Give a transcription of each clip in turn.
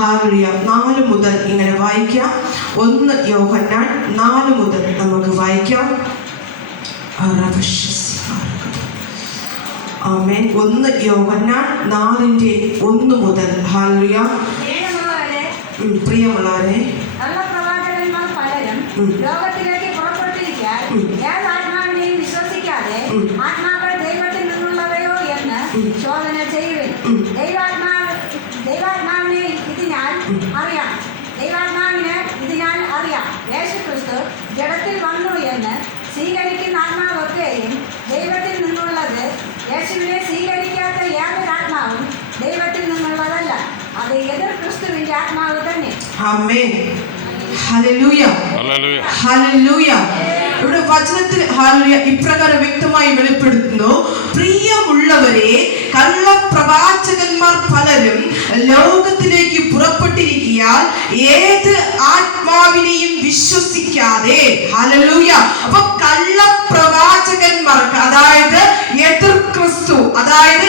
4 മുതൽ ഇങ്ങനെ വായിക്കാം. 1 യോഹന്നാൻ 4 മുതൽ നമുക്ക് വായിക്കാം. ആമേൻ. 1 യോഹന്നാൻ 4:1 മുതൽ. ഹല്ലേലൂയ. പ്രിയമുള്ളവരെ, ലോകത്തിലേക്ക് പുറപ്പെട്ടിരിക്കാൻ ആത്മാവിനെയും വിശ്വസിക്കാതെ ആത്മാക്കൾ ദൈവത്തിൽ നിന്നുള്ളവയോ എന്ന് ശോധന ചെയ്യുവിൻ. ദൈവാത്മാവിനെ ഇതിനാൽ അറിയാം യേശുക്രിസ്തു ജഡത്തിൽ വന്നു എന്ന് സ്വീകരിക്കുന്ന ആത്മാവൊക്കെയും ദൈവത്തിൽ നിന്നുള്ളത്. യേശുവിനെ സ്വീകരിക്കാത്ത യാതൊരു ആത്മാവും ദൈവത്തിൽ നിന്നുള്ളതല്ല. അത് എതിർ ക്രിസ്തുവിന്റെ ആത്മാവ് തന്നെ. ആമേൻ. ഹല്ലേലൂയ. ഹല്ലേലൂയ. ഇവിടെ വചനത്തിൽ ഹല്ലേലൂയ ഇപ്രകാരം വ്യക്തമായി വെളിപ്പെടുത്തുന്നു. പ്രിയമുള്ളവരെ, കള്ളപ്രവാചകന്മാർ പലരും ലോകത്തിലേക്ക് പുറപ്പെട്ടിരിക്കാൻ ഏത് ആത്മാവിനെയും വിശ്വസിക്കാതെ. ഹല്ലേലൂയ. അപ്പൊ കള്ളപ്രവാചകന്മാർക്ക്, അതായത് എതിർ ക്രിസ്തു, അതായത്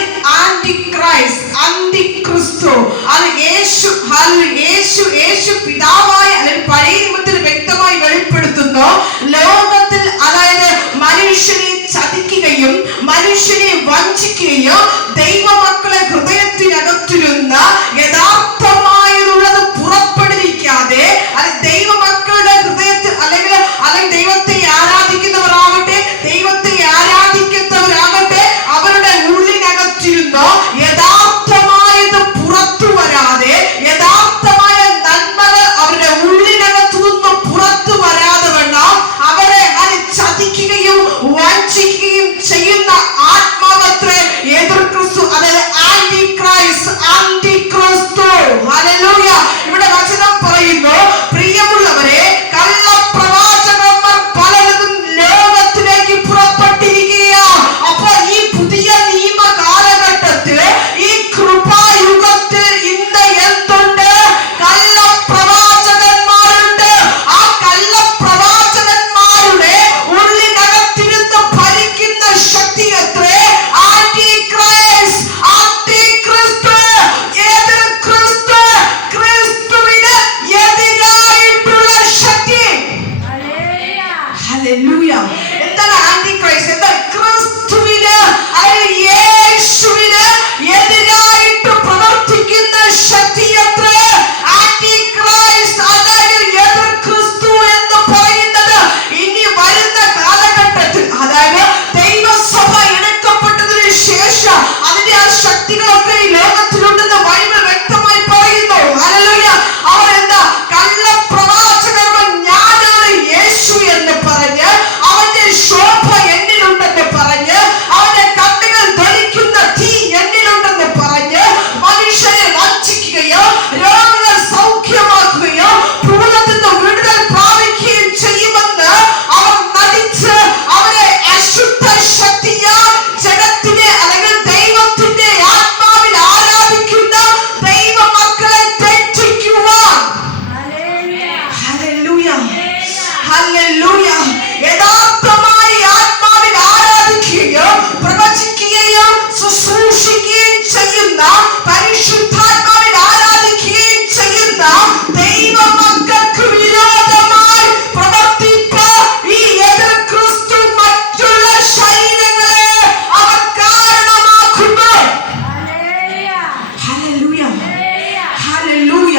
അന്തിക്രിസ്തു, അത് യേശു പിതാവായ അല്ലെങ്കിൽ പഴയ നിയമത്തിൽ വ്യക്തമായി വെളിപ്പെടുത്തുന്നു. ലോകത്തിൽ, അതായത് മനുഷ്യനെ ചതിക്കുകയും മനുഷ്യനെ വഞ്ചിക്കുകയും ദൈവമക്കളെ ഹൃദയത്തിനകത്തിരുന്ന യഥാർത്ഥമായുള്ളത് പുറപ്പെടുവിക്കാതെ, അത് ദൈവമക്കളുടെ ഹൃദയത്തിൽ അല്ലെങ്കിൽ ദൈവത്തെ ആരാധിക്കുന്നവരാകട്ടെ ദൈവത്തെ ആരാധിക്കുന്നവരാകട്ടെ അവരുടെ ഉള്ളിനകത്തിരുന്നോ യഥാർത്ഥമായത് പുറത്തു വരാതെ, യഥാർത്ഥമായ നന്മകൾ അവരുടെ ഉള്ളിനകത്തു നിന്ന് പുറത്തു വരാതെ വേണം അവരെ അത് ചതിക്കുകയും വഞ്ചിക്കുകയും ചെയ്യുന്ന ആത്മാവത്രേ എതിർ ക്രിസ്തു, അതായത് അന്തിക്രിസ്തു. ഹല്ലേലൂയ. ഇവിടെ വചനം പറയുന്നു, പ്രിയമുള്ളവരെ, കള്ളപ്രവാചകന്മാർ പലരും ലോകത്തിലേക്ക് പുറപ്പെട്ടിരിക്കുകയാണ്. അപ്പൊ ഈ പുതിയ നിയമ കാലഘട്ടത്തിൽ, ഈ കൃപായുഗത്തിൽ ഇന്ന് എന്തുണ്ട്? കള്ളപ്രവാചകന്മാരുണ്ട്. ആ കള്ളപ്രവാചകന്മാരുടെ ഉള്ളിനകത്തിരുന്ന് ഭരിക്കുന്ന ശക്തി എത്രേ? അന്തിക്രിസ്തു, എതിർ ക്രിസ്തു, ക്രിസ്തുവിന് എതിരായിട്ടുള്ള ശക്തി. ഹല്ലേലൂയ. എന്താണ് ആന്റിക്രൈസ്റ്റ്? എന്താണ്? ക്രിസ്തുവിന്, അതായത് യേശുവിന് എതിരായിട്ട് പ്രവർത്തിക്കുന്ന ശക്തി എത്രേ? ആന്റിക്രൈസ്റ്റ്, അതായത് എതിർ ക്രിസ്തു എന്ന് പറയുന്നത് ഇനി വരുന്ന കാലഘട്ടത്തിൽ, അതായത് ദൈവസഭ എടുക്കപ്പെട്ടതിന് ശേഷം അതിന്റെ ആ ശക്തികളൊക്കെ ഈ ലോകത്തിലുണ്ടെന്ന് ബൈബിൾ വ്യക്തമായി പറയുന്നു. ഹല്ലേലൂയ. അവർ എന്താ? കള്ളപ്രവാചകന്മാർ, ഞാനാണ് യേശു എന്ന് പറഞ്ഞ്, അവന്റെ ശോഭ എന്നിലുണ്ടെന്ന് പറഞ്ഞ്, അവന്റെ കണ്ണുകൾ ധരിക്കുന്ന തീ എന്നിലുണ്ടെന്ന് പറഞ്ഞ് മനുഷ്യരെ വഞ്ചിക്കുകയോ രോഗികൾ സൗഖ്യമാക്കുകയോ ഭൂതത്തിൽ നിന്ന് വിടുതൽ പ്രാപിക്കുകയും ചെയ്യുമെന്ന് അവർ നടിച്ച് അവരെ അശുദ്ധ ശക്തിയാൽ ജഗത്തിനെ അല്ലെങ്കിൽ ദൈവത്തിന്റെ ആത്മാവിൽ ആരാധിക്കുന്ന ദൈവമക്കളെ തെറ്റിക്കുവാൻ. ഹല്ലേലൂയ. ഹല്ലേലൂയ. യഥാർത്ഥമായി ആത്മാവിൽ ആരാധിക്കുകയും പ്രവചിക്കുകയും ശുശ്രൂഷിക്കുകയും ചെയ്യുന്ന, പരിശുദ്ധാത്മാവിൽ ആരാധിക്കുകയും ചെയ്യുന്ന ദൈവമക്കൾക്ക് വിരോധമായി പ്രവർത്തിക്കാൻ ഈ എതിർ ക്രിസ്തു മറ്റുള്ള ശരീരങ്ങളെ അവർ കാരണമാക്കുന്നു. ഹല്ലേലൂയ. ഹല്ലേലൂയ.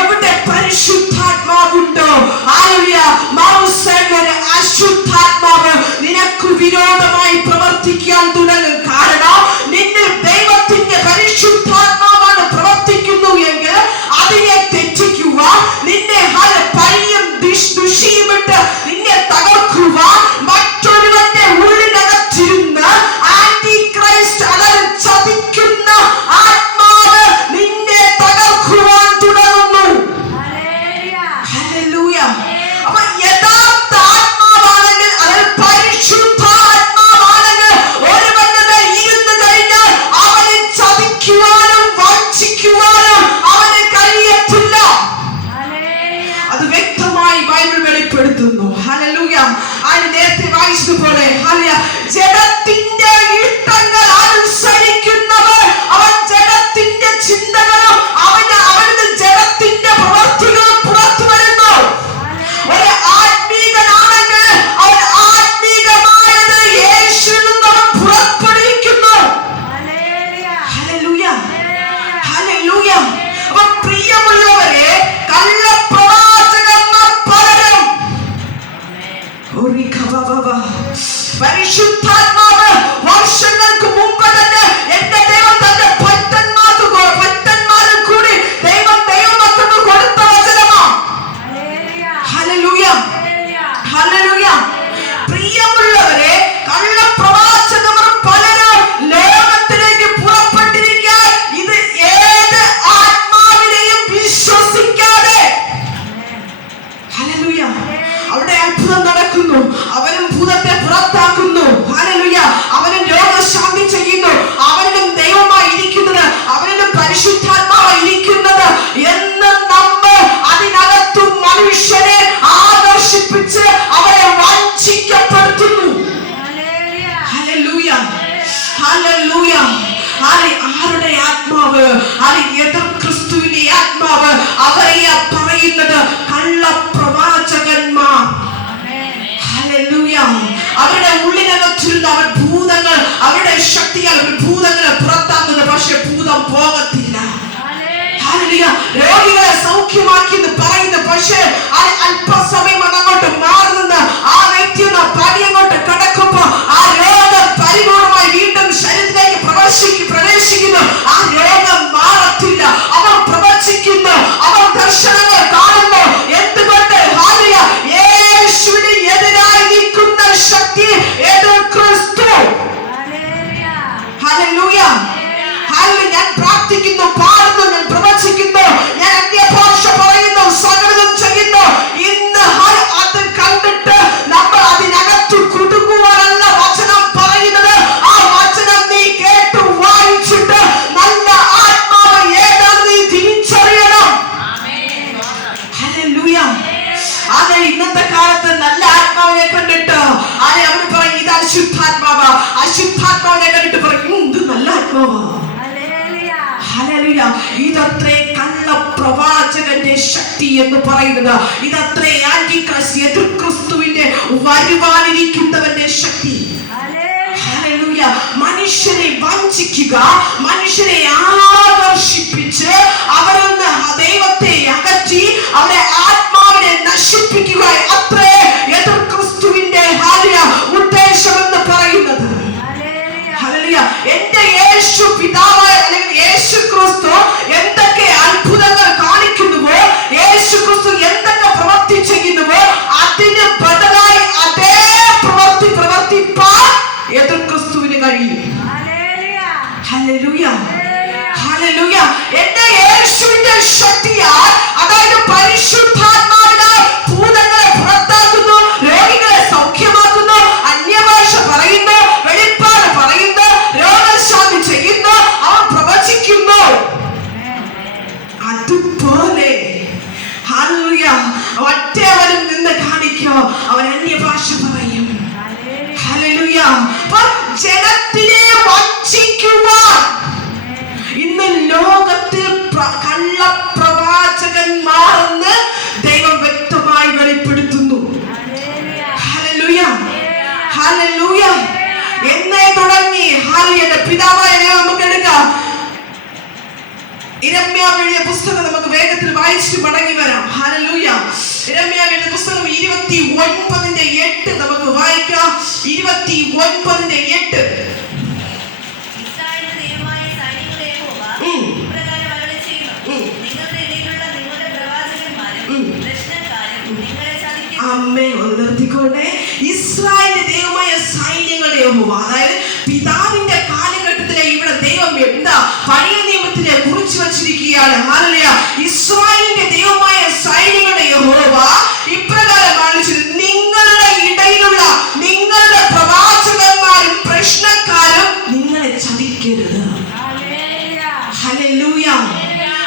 എവിടെ പരിശുദ്ധാത്മാവുണ്ടോ, ഹല്ലേലൂയ, മറുസേനയുടെ അശുദ്ധാത്മാവ് നിനക്ക് വിരോധമായി പ്രവർത്തിക്കാൻ തുടങ്ങും. കാരണം നിന്നിൽ ദൈവത്തിന്റെ പരിശുദ്ധാത്മാവാണ് പ്രവർത്തിക്കുന്നു എങ്കിൽ അതിനെ തെറ്റിക്കുവാൻ, നിന്നെ പഴിയും ദുഷിയുമിട്ട് നിന്നെ തകർക്കുവാൻ മറ്റൊരുവന്റെ ഉള്ളിനകത്തിരുന്ന് ആന്റിക്രൈസ്റ്റ്, അതായത് ചതിക്കുന്ന ആത്മാവ് നിന്നെ തകർക്കുവാൻ തുടങ്ങുന്നു. ഹല്ലേലൂയ. അപ്പൊ യഥാർത്ഥ ആത്മാവാണെങ്കിൽ, അതായത് പരിശുദ്ധാത്മാവാണെങ്കിൽ ഒരുവന്റെ മേൽ ഇരുന്ന് കഴിഞ്ഞാൽ അവനെ ചതിക്കുവാനും വഞ്ചിക്കുവാനും അവന് കഴിയത്തില്ല. അത് വ്യക്തമായി ബൈബിൾ വെളിപ്പെടുത്തുന്നു. ഹല്ലേലൂയ. അത് നേരത്തെ വായിച്ചതുപോലെ, ഹല്ലേലൂയ, ജഡത്തിന്റെ ഇഷ്ടങ്ങൾ അനുസരിക്കുന്നവർ അവൻ ജഡത്തിന്റെ ചിന്തകളും അവന് ജഡ പരിശുദ്ധാത്മാവ് വർഷങ്ങൾക്ക് മുമ്പ് തന്നെ എന്റെ ദൈവം തന്റെ ഭക്തന്മാരിൽ കൂടി ദൈവമക്കൾക്ക് കൊടുത്ത വചനമാണ്. Hallelujah, hallelujah. പ്രിയമുള്ളവരെ, കള്ളപ്രവാചകർ പലരും ലോകത്തിലേക്ക് പുറപ്പെട്ടിരിക്കാൻ ഇത് ഏത് ആത്മാവിനെയും വിശ്വസിക്കാതെ, ഹല്ലേലൂയ, അവിടെ അത്ഭുതം നടക്കുന്നു, അവനും ഭൂതത്തെ പുറത്താക്കുന്നു, ഹല്ലേലൂയ, അവനും രോഗശാന്തി ചെയ്യുന്നു, അവനും ദൈവമായി ഇരിക്കുന്നത്, അവനും പരിശുദ്ധാത്മാവായി ഇരിക്കുന്നത് എന്ന് നമ്മൾ അതിനകത്തു മനുഷ്യനെ ആകർഷിപ്പിച്ച് അവരെ വഞ്ചിക്കപ്പെടുത്തുന്നു. Hallelujah, hallelujah. ആരുടെ ആത്മാവ്? എതിർ ക്രിസ്തുവിന്റെ ആത്മാവ്. അവരെയാ പറയുന്നത് കള്ളപ്രവാചകന്മാർ. ഹല്ലേലൂയ. അവരുടെ ഉള്ളിനകത്തിരുന്ന അവർ ഭൂതങ്ങൾ, അവരുടെ ശക്തിയാൽ ഭൂതങ്ങളെ പുറത്താക്കുന്നു, പക്ഷെ ഭൂതം പോകത്തില്ല. ഹല്ലേലൂയ. രോഗികളെ സൗഖ്യമാക്കി എന്ന് പറയുന്നു, പക്ഷെ അല്പസമയം അങ്ങോട്ട് മാറുന്ന ആ വ്യക്തി പടി അങ്ങോട്ട് കടക്കുമ്പോ ആ രോഗം പരിപൂർണമായി വീണ്ടും ശരീരത്തിലേക്ക് പ്രവേശിക്കുന്നു. ആ രോഗം മാറത്തില്ല. അവർ പ്രവചിക്കുന്നു, അവർ ദർശനങ്ങൾ കാണുന്നു. എന്തുകൊണ്ട്? ഹല്ലേലൂയ. യേശുവിന് എതിരായി നിൽക്കുന്ന ശക്തി എതിർ ക്രിസ്തു. Hallelujah, hallelujah. ഞാൻ പ്രാർത്ഥിക്കുന്നു, പാടുന്നു, ഞാൻ പ്രവചിക്കുന്നു, ഞാൻ അന്യഭാഷ പറയുന്നു, സകലതും ചെയ്യുന്നു. ഇന്ന് അത് കണ്ടിട്ട് നമ്മൾ അതിനകത്ത് കുടുങ്ങുവാനല്ല വചനം പറയുന്നത്. ആ വചനം നീ കേട്ടു വായിച്ചിട്ട് നല്ല ആത്മാവ് ഏതാണെന്ന് നീ തിരിച്ചറിയണം. ഹല്ലേലൂയ. അതെ, ഇന്നത്തെ കാലത്ത് നല്ല ആത്മാവിനെ കണ്ടിട്ട് അവർ പറയും ഇത് അശുദ്ധാത്മാവാ. അശുദ്ധാത്മാവിനെ കണ്ടിട്ട് പറയും ഇത് നല്ല ആത്മാവാ. ഹല്ലേലൂയ. ഇതത്രേ കള്ളപ്രവാചകന്റെ ശക്തി എന്ന് പറയുന്നത്. ഇതത്രേ ആന്റിക്രിസ്തു, എതിർ ക്രിസ്തുവിന്റെ വരുവാനിരിക്കുന്നവന്റെ ശക്തി. ഹല്ലേലൂയ. മനുഷ്യരെ വഞ്ചിക്കുക, മനുഷ്യരെ ആകർഷിപ്പിച്ച് അവരൊന്ന് ദൈവത്തെ അകറ്റി അവരെ ആത്മാവിനെ നശിപ്പിക്കുക. അത്രേ എതിർ ക്രിസ്തുവിന്റെ ഉദ്ദേശം എന്ന് പറയുന്നത്. ഹല്ലേലൂയ. എന്റെ യേശു പിതാവായ അല്ലെങ്കിൽ യേശു ക്രിസ്തു എന്തൊക്കെ അത്ഭുതങ്ങൾ കാണിക്കുന്നുവോ, യേശു ക്രിസ്തു എന്തൊക്കെ പ്രവൃത്തി ചെയ്യുന്നുവോ അതിന് ബദലായി അതേ പ്രവൃത്തി പ്രവർത്തിപ്പാൻ എതിർ ക്രിസ്തുവിന് കഴിയും. Hallelujah, hallelujah. എന്റെ യേശുവിന്റെ ശക്തിയാൽ, അതായത് പരിശുദ്ധാത്മാവിനാൽ ഭൂതങ്ങളെ പുറത്താക്കുന്നു, രോഗികളെ സൗഖ്യമാക്കുന്നു, അന്യഭാഷ പറയുന്നു, വെളിപ്പാട് പറയുന്നു, രോഗശാന്തി ചെയ്യുന്നു, അവൻ പ്രവചിക്കുന്നു. അതുപോലെ ഹല്ലേലൂയ ഒറ്റവനും നിന്ന് കാണിക്കോ, അവൻ അന്യഭാഷ പറയും. ഹല്ലേലൂയ. ജനത്തിനെ വഞ്ചിക്കുവാൻ ഇന്ന് ലോകത്തിൽ കള്ളപ്രവാചകന്മാരെന്ന് ദൈവം വ്യക്തമായി വെളിപ്പെടുത്തുന്നു. Hallelujah, hallelujah. എന്നേ തുടങ്ങി. ഹല്ലേലൂയ. പിതാവായ ദൈവം നമുക്ക് എടുക്കാം. യിരെമ്യാവ് എഴുതിയ പുസ്തകം നമുക്ക് വേഗത്തിൽ വായിച്ചു മടങ്ങി വരാം. ഹല്ലേലൂയ. യിരെമ്യാവ് എഴുതിയ പുസ്തകം 29:8 നമുക്ക് വായിക്കാം. 29:8. അമ്മേ ഒന്ന് നിർത്തിക്കോട്ടെ. ഇസ്രായേലിന്റെ ദൈവമായ സൈന്യങ്ങളുടെ യഹോവ, അതായത് പിതാവിന്റെ കാലഘട്ടത്തിലെ ഇവിടെ ദൈവം എന്താ പഴയ നിയമത്തിനെ കുറിച്ച് വച്ചിരിക്കുകയാണ്. ഹല്ലേലൂയ. ഇസ്രായേലിന്റെ ദൈവമായ സൈന്യങ്ങളുടെ യഹോവ ഇപ്രകാരം കാണിച്ചത്, നിങ്ങളുടെ ഇടയിലുള്ള നിങ്ങളുടെ പ്രവാചകന്മാരും പ്രശ്നക്കാരും നിങ്ങളെ ചതിക്കരുത്. ഹല്ലേലൂയ.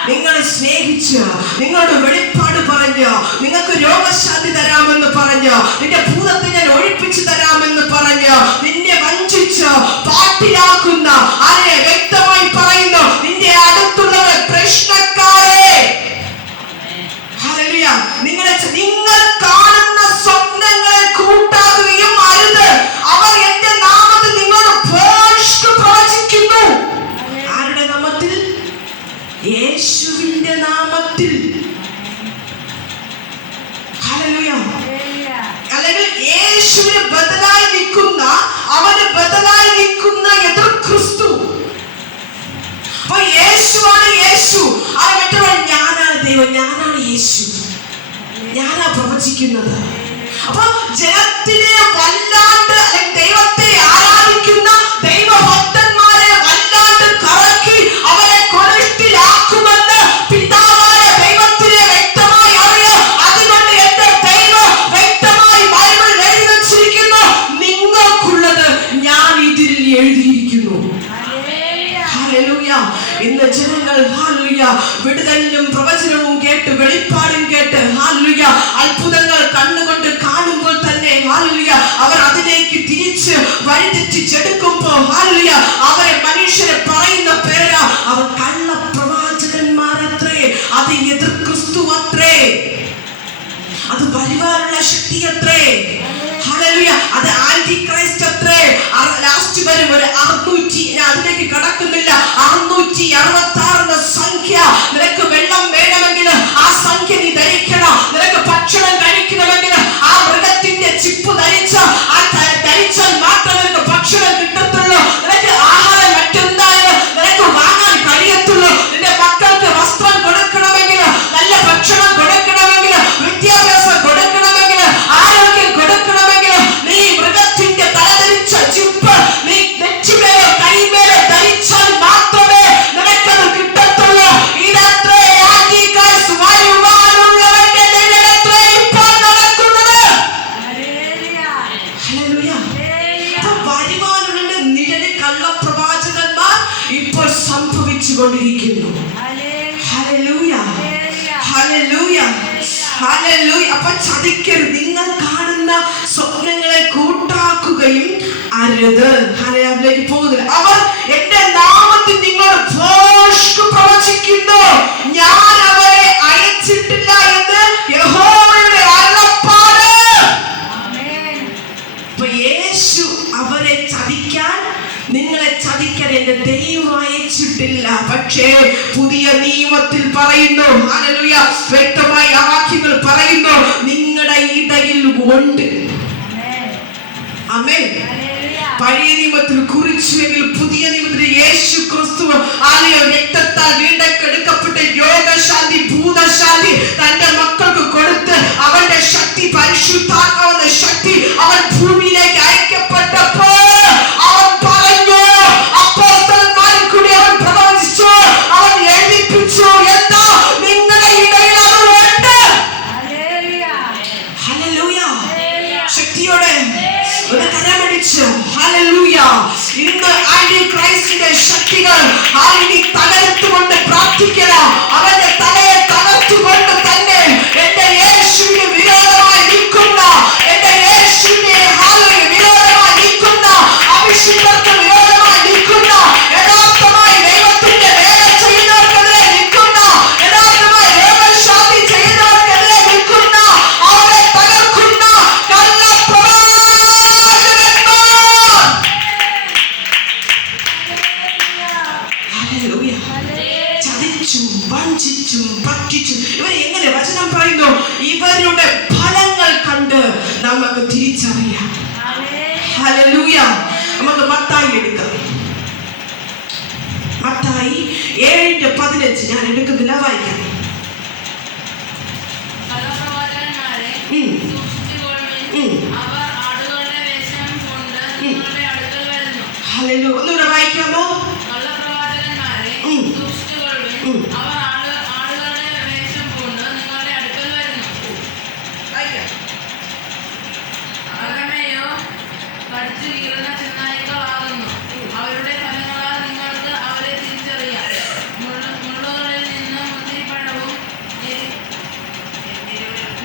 നിങ്ങളെ സ്നേഹിച്ച്, നിങ്ങളുടെ വെളിപ്പാട് പറഞ്ഞ്, നിങ്ങൾക്ക് രോഗശാന്തി തരാമെന്ന് പറഞ്ഞ്, നിന്റെ ഭൂതത്തെ ഞാൻ ഒഴിപ്പിച്ചു തരാമെന്ന് പറഞ്ഞ് നിന്നെ വഞ്ചിച്ച് പാട്ടിലാക്കുന്ന അതിനെ വ്യക്തമായി പറയുന്നു, നിന്റെ അടുത്തുള്ളവർ പ്രശ്നക്കാരെ. ഹല്ലേലൂയ. നിങ്ങൾ കാണുന്ന സ്വപ്നങ്ങളെ കൂട്ടാകുകയും അരുത്. അവർ എന്റെ നാമത്തിൽ നിങ്ങളോട് ഭോഷ്ക് പ്രവചിക്കുന്നു. ആരുടെ നാമത്തിൽ? യേശുവിന്റെ നാമത്തിൽ. ഹല്ലേലൂയ. അല്ലെങ്കിൽ യേശു യേശുവിന് ബദലായി നിൽക്കുന്ന, അവന് ബദലായി നിൽക്കുന്ന എതിർ ക്രിസ്തു. അപ്പൊ യേശുവാണ് യേശു. ആ മറ്റവൻ ഞാനാണ് ദൈവം, ഞാനാണ് യേശു, ഞാനാ പ്രവചിക്കുന്നത്. അപ്പൊ ജനത്തിനെ വല്ലാണ്ട് ദൈവത്തെ ആരാധിക്കുന്ന ദൈവഭക്തന്മാരെ വല്ലാണ്ട് കറക്കി അവരെ കൊലഷ്ടിലാക്കുമെന്ന് പിതാവായ ദൈവത്തിനെ വ്യക്തമായി അറിയാം. അതുകൊണ്ട് എന്റെ ദൈവം വ്യക്തമായി ബൈബിളിൽ എഴുതി വച്ചിരിക്കുന്നു, നിങ്ങൾക്കുള്ളത് ഞാൻ ഇതിൽ എഴുതിയിരിക്കുന്നു. ഹല്ലേലൂയ. ഇന്ന് ജനങ്ങൾ ഹല്ലേലൂയ വിടുതലും പ്രവചനവും കേട്ട് വെളിപ്പാടും കേട്ട് ഹല്ലേലൂയ അത്ഭുതങ്ങൾ കണ്ണുകൊണ്ട് കാണുമ്പോൾ തന്നെ ഹല്ലേലൂയ അവർ അതിലേക്ക് തിരിച്ച് വഴിതെറ്റിച്ചെടുക്കുമ്പോൾ ഹല്ലേലൂയ അവരെ മനുഷ്യരെ പറയുന്ന പേരാ അവർ കള്ള പ്രവാചകന്മാരത്രേ, അത് എതിർ ക്രിസ്തു അത്രേ, അത് വരുവാനുള്ള ശക്തി അത്രേ. ഹല്ലേലൂയ. അത് ആന്റി ക്രൈസ്റ്റ് അത്രേ. ലാസ്റ്റ് വരും ഒരു 600, ഞാൻ അതിലേക്ക് കടക്കുന്നില്ല, 666 എന്ന സംഖ്യ. നിനക്ക് വെള്ളം വേണമെങ്കിൽ ആ സംഖ്യ നീ ധരിക്കണം. നിനക്ക് ഭക്ഷണം കഴിക്കണമെങ്കിൽ ആ മൃഗത്തിന്റെ ചിപ്പ് ധരിച്ചാൽ മാത്രമേ നിനക്ക് ഭക്ഷണം കിട്ടത്തുള്ളൂ. നിനക്ക് ആഹാരം മറ്റെന്തായാലും നിനക്ക് വാങ്ങാൻ കഴിയത്തുള്ളൂ. നിന്റെ മക്കൾക്ക് വസ്ത്രം കൊടുക്കണമെങ്കിൽ, നല്ല ഭക്ഷണം കൊടുക്കണമെങ്കിൽ, വിദ്യാഭ്യാസം കൊടുക്കണമെങ്കിൽ, ആരോഗ്യം കൊടുക്കണമെങ്കിൽ നീ മൃഗത്തിന്റെ തലധരിച്ച ചിപ്പ് നീ നെറ്റിമേലോ കൈമേലോ ധരിച്ചാൽ മാത്രമേ നിനക്കത് കിട്ടത്തുള്ളൂ. ഇതത്രേ ആന്റിക്രൈസ്റ്റ് വരുവാനുള്ളവന്റെ നിഴലത്രേ ഇപ്പോൾ നടക്കുന്നത്. ഹല്ലേലൂയ. വരുവാനുള്ള നിഴല് കള്ളപ്രവാചകന്മാർ ഇപ്പോൾ സംഭവിച്ചുകൊണ്ടിരിക്കുന്നു. ഹല്ലേലൂയ. ഹല്ലേലൂയ. ഹല്ലേലൂയ. അപ്പൊ ചതിക്കരുത്. നിങ്ങൾ കാണുന്ന സ്വപ്നങ്ങളെ കൂട്ടാക്കുകയും അരുത്. ഹല്ലേലൂയയിലേക്ക് പോകുന്നില്ല. അവർ എന്റെ നാമത്തിൽ നിങ്ങൾ പ്രവചിക്കുന്നു, ഞാൻ അവരെ അയച്ചിട്ടില്ല എന്ന് യഹോവയുടെ അരുളപ്പാട്. അപ്പൊ യേശു അവരെ ചതിക്കാൻ, നിങ്ങളെ ചതിക്കാൻ എന്റെ ദൈവം അയച്ചിട്ടില്ല. പക്ഷേ പുതിയ നിയമത്തിൽ പറയുന്നു, ഹല്ലേലൂയ, വ്യക്തമായി ആ വാക്യങ്ങൾ പറയുന്നു, നിങ്ങളുടെ ഇടയിൽ ഉണ്ട്. ആമേൻ. പഴയ നിയമത്തിൽ കുറിച്ചുവെങ്കിൽ പുതിയ നിയമത്തിൽ യേശു ക്രിസ്തു രക്തത്താൽ വീണ്ടെടുക്കപ്പെട്ട രോഗശാന്തി, ഭൂതശാന്തി തന്റെ മക്കൾക്ക് കൊടുത്ത് അവന്റെ ശക്തി, പരിശുദ്ധാത്മാവെന്ന ശക്തി അവൻ ഭൂമിയിലേക്ക് അയക്കപ്പെട്ടപ്പോൾ അവൻ പറഞ്ഞു, അപ്പോസ്തലന്മാരിൽ കൂടി അവൻ പ്രവചിച്ചു, അവൻ എഴുതിപ്പിച്ചു, എന്താ നിങ്ങളുടെ ഇടയിൽ അതുണ്ട്. ഹല്ലേലൂയ. ശക്തിയോടെ ഒരു കരമടിച്ച് ഹല്ലേലൂയ. ഇന്ന് ആന്റിക്രൈസ്റ്റിന്റെ ശക്തികൾ ആദ്യം തകർത്തുകൊണ്ട് പ്രാർത്ഥിക്കണം. അവന്റെ തലയെ തകർത്തുകൊണ്ട് തന്നെ എന്റെ യേശുവിന് വിരോധമായി നിൽക്കുന്ന, എന്റെ യേശുവിനെ വിരോധമായി നിൽക്കുന്ന, അഭിഷിക്തർക്ക് വിരോധമായി നിൽക്കുന്ന, യഥാർത്ഥമായി ദൈവത്തിന്റെ വേല ചെയ്യുന്നവർക്കെതിരെ നിൽക്കുന്ന, യഥാർത്ഥമായി രോഗശാന്തി ചെയ്യുന്നവർക്കെതിരെ നിൽക്കുന്ന, അവരെ തകർക്കുന്ന കള്ളപ്രവാചകന്മാർ ചതിച്ചും വഞ്ചിച്ചും പറ്റിച്ചും ഇവർ എങ്ങനെ വചനം പറയുന്നു, ഇവരുടെ ഫലങ്ങൾ കണ്ട് നമുക്ക് തിരിച്ചറിയാം. ഹല്ലേലൂയ. നമുക്ക് മത്തായി എടുക്കാം. മത്തായി 7:15 ഞാൻ എടുക്കുന്നില്ല, വായിക്കാം. ഹല്ലേലൂയ. ഒന്നുകൂടെ വായിക്കാമോ? അവരുടെ ഫലങ്ങളാൽ നിങ്ങൾക്ക് അവരെ തിരിച്ചറിയാം. മുള്ളുകളിൽ നിന്ന് മുന്തിരിപ്പഴവും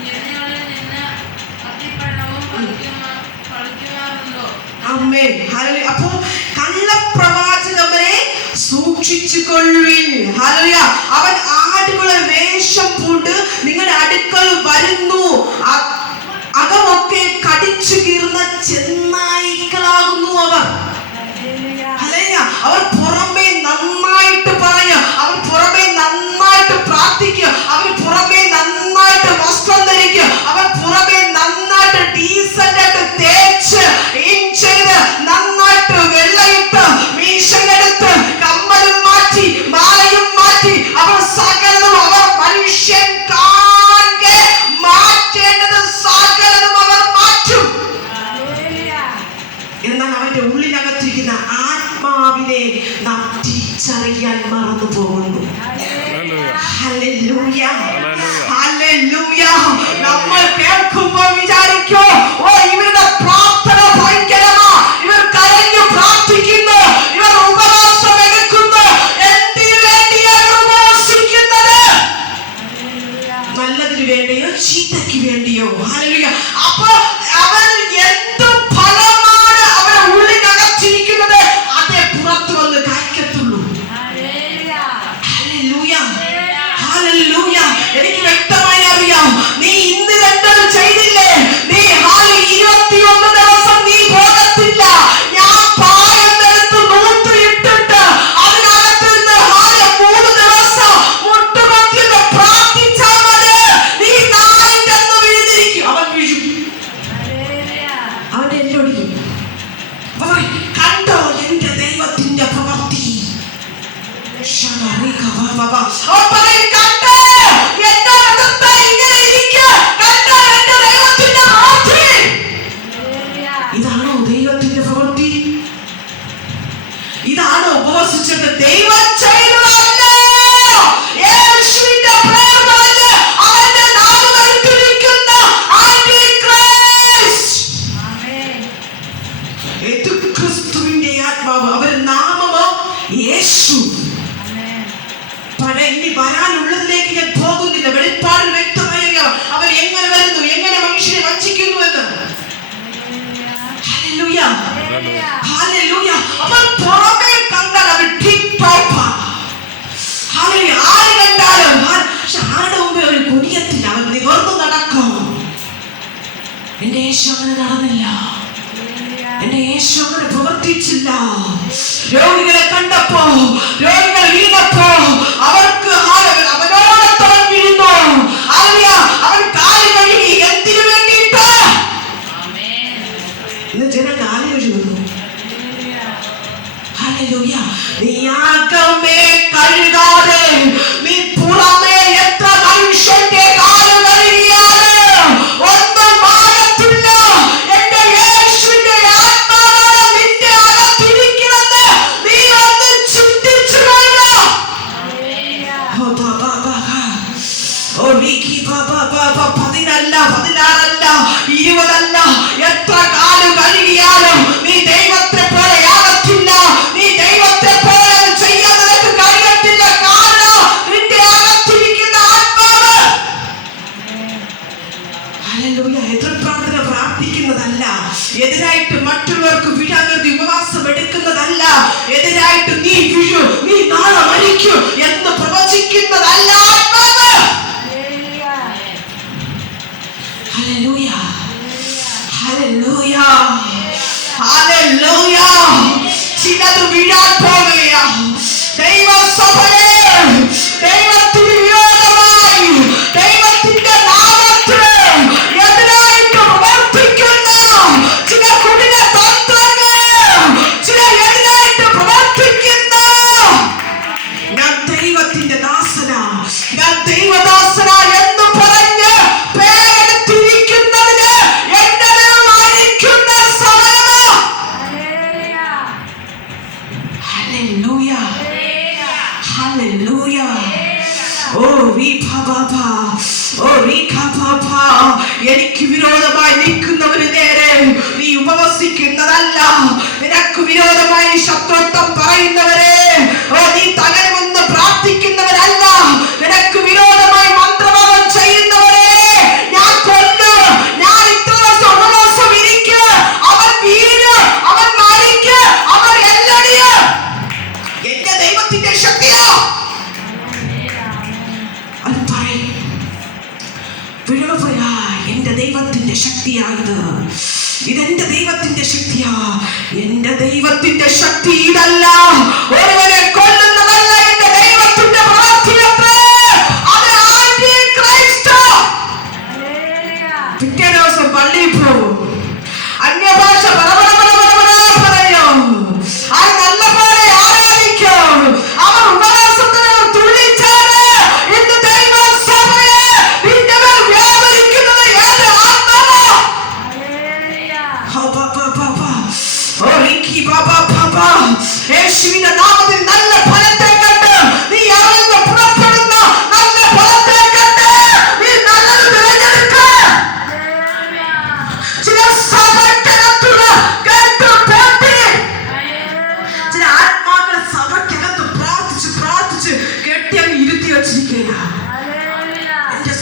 ഞെരിഞ്ഞുകളിൽ നിന്ന് അത്തിപ്പഴവും പറിക്കുമാറുണ്ടോ? ആമേൻ. ഹല്ലേലൂയ. അപ്പോൾ കള്ളപ്രവാചകരെ സൂക്ഷിച്ചുകൊള്ളുവിൻ. ഹല്ലേലൂയ. അവൻ ആടുകളെ വേഷം പൂണ്ട് നിങ്ങളുടെ അടുക്കൽ വരുന്നു, അകമൊക്കെ കടിച്ചു കീറുന്ന ചെന്നായ്ക്കളാകുന്നു അവർ. അവർ പുറമേ നന്നായിട്ട് പറയുക, അവർ പുറമേ നന്നായിട്ട് പ്രാർത്ഥിക്കുക, അവർ പുറമേ നന്നായിട്ട് വസ്ത്രം ധരിക്കുക, അവർ പുറമേ നന്നായിട്ട് ഡീസന്റ് ആയിട്ട് ഹല്ലേലൂയ. ഹല്ലേലൂയ. നമ്മൾ കേൾക്കുമ്പോൾ വിചാരിക്കോ, ഓ ഇവരുടെ പ്രാർത്ഥന ഭയങ്കരമാ, ഇവർ കരഞ്ഞു പ്രാർത്ഥിക്കുന്നു, ഇവർ ഉപവാസം എടുക്കുന്നു. എന്തിനു വേണ്ടിയാണ് ഉപവസിക്കുന്നത്? നല്ലതിന് വേണ്ടിയോ ചീത്തയ്ക്ക് വേണ്ടിയോ? ഹല്ലേലൂയ. അപ്പൊ അവൻ എന്ത് ഫലമാണ് അവരെ ഉള്ളിനകത്തിരിക്കുന്നത്, അതേ പുറത്തു വന്ന് കായ്ക്കത്തുള്ളൂ. ഹല്ലേലൂയ. ഹല്ലേലൂയ. എനിക്ക് വ്യക്തമായി അറിയാം, നീ ഇന്ന് കണ്ടത് ചെയ്തില്ലേ, നീ 21 ദിവസം നീ പോകത്തില്ല. ഞാൻ പായെടുത്ത് നൂറ്റിട്ടിട്ട് അതിനകത്ത് നിന്ന് 3 ദിവസം മുട്ടുകുത്തി പ്രാർത്ഥിച്ചാൽ മതി, നീ നായിട്ടെന്ന് വീഴുന്നിരിക്കും. അവൻ വീഴും, അവന്റെ എല്ലൊടിക്കും. കണ്ടോ എന്റെ ദൈവത്തിന്റെ പ്രവൃത്തി? ഇതാണോ ദൈവത്തിന്റെ പ്രവൃത്തി? ഇതാണോ ഉപവസിച്ചിട്ട് ദൈവം ചെയ്തതല്ല? യേശുവിന്റെ പേർ പറഞ്ഞ് അവന്റെ നാമം എടുത്തിരിക്കുന്ന ക്രിസ്തുവിന്റെ ആത്മാവ്, അവർ നാമമോ യേശു. പഴയ ഇനി വരാനുള്ളതിലേക്ക് ഞാൻ പോകുന്നില്ല. വെളിപ്പാടിൽ വ്യക്തമായി അവർ എങ്ങനെ വരുന്നു, എങ്ങനെ മനുഷ്യനെ വഞ്ചിക്കുന്നു എന്ന്. ഹല്ലേലൂയ. ഹല്ലേലൂയ. അപ്പോൾ പുറമേ കണ്ടാൽ അവർ ടിപ് ടോപ്പാ. ഹല്ലേലൂയ. ആര് കണ്ടാലും, പക്ഷെ ആരുടെ മുമ്പേ അവർ കുനിയത്തില്ല, അവർ നിവർന്നു നടക്കും. എന്റെ യേശു അങ്ങനെ നടന്നില്ല, എന്റെ യേശു അങ്ങനെ പ്രവർത്തിച്ചില്ല. രോഗികളെ കണ്ടപ്പോ, രോഗികൾ വീണപ്പോ അവർക്ക് അവനോടൊത്തവൻ വീഴുന്നു. അവൻ കാല് കഴുകി. എന്തിനു വേണ്ടിയിട്ട്? ഇന്ന് ജനം കാല് കഴുകുന്നു. ഹല്ലേലൂയ. നീ അകമേ കഴുകാതെ നീ പുറമേ എത്ര മനുഷ്യന്റെ കാല് കഴുകിയാലും ഒന്നും മാറത്തില്ല. എന്റെ യേശുവിന്റെ ആത്മാവാണ് നിന്റെ അകത്തിരിക്കുന്നത്. നീ ഒന്ന് ചിന്തിച്ചു കൊള്ളുക. ഓ നീക്കി 10 16 20 എത്ര കാല് കഴുകിയാലും നീ ദൈവത്തെ പോലെ ആകത്തില്ല. നീ ദൈവത്തെ പോലെ ചെയ്യാൻ നിനക്ക് കഴിയത്തില്ല. കാരണം നിന്റെ അകത്തിരിക്കുന്ന ആത്മാവ്. ഹല്ലേലൂയ. എതിർ പ്രാർത്ഥന പ്രാർത്ഥിക്കുന്നതല്ല, എതിരായിട്ട് മറ്റുള്ളവർക്ക് വിഴാകൃതി ഉപവാസം എടുക്കുന്നതല്ല, എതിരായിട്ട് നീ വീഴു, നീ നാളെ മരിക്കൂ എന്ന് പ്രവചിക്കുന്നതല്ല ആത്മാവ്. ഹല്ലേലൂയ. ഹല്ലേലൂയ. ഹല്ലേലൂയ. ചിലത് വീഴാൻ പോകുകയാ. ദൈവസഭയെ ദൈവത്തിന് വിരോധമായി ദൈവത്തിന്റെ നാമത്തിന് എതിരായിട്ട് പ്രവർത്തിക്കുന്ന ചില കുടില തന്ത്രങ്ങൾ, ചില എതിരായിട്ട് പ്രവർത്തിക്കുന്ന, ഞാൻ ദൈവത്തിന്റെ ദാസനാ, ഞാൻ ദൈവദാസനാ എന്ന് പറഞ്ഞ് പേരെടുത്തിരിക്കുന്നതിന് എന്റെ മേലായിരിക്കുന്ന സമയമാ. ഹല്ലേലൂയ. ഹല്ലേലൂയ. ഓ എനിക്ക് വിരോധമായി നിൽക്കുന്നവന് നേരെ നീ ഉപവസിക്കുന്നതല്ല. നിനക്ക് വിരോധമായി ശത്രുത്വം പറയുന്നവരെ നീ തകരുമെന്ന് പ്രാർത്ഥിക്കുന്നവരല്ല. നിനക്ക് വിരോധമായി മന്ത്രവാദം ചെയ്യുന്നവരെ ഞാൻ കൊല്ലു, ഞാൻ ഇത്ര ദിവസം ഉപവാസം ഇരിക്കുക, അവൻ വീഴ്, അവൻ മരിക്ക്, അവൻ എല്ലടിയ. എന്റെ ദൈവത്തിന്റെ ശക്തിയാ. അത് പറയും. എന്റെ ദൈവത്തിന്റെ ശക്തിയായത്, ഇതെന്റെ ദൈവത്തിന്റെ ശക്തിയാ. എന്റെ ദൈവത്തിന്റെ ശക്തി ഇതല്ല ഒരുവനെ കൊല്ലുന്ന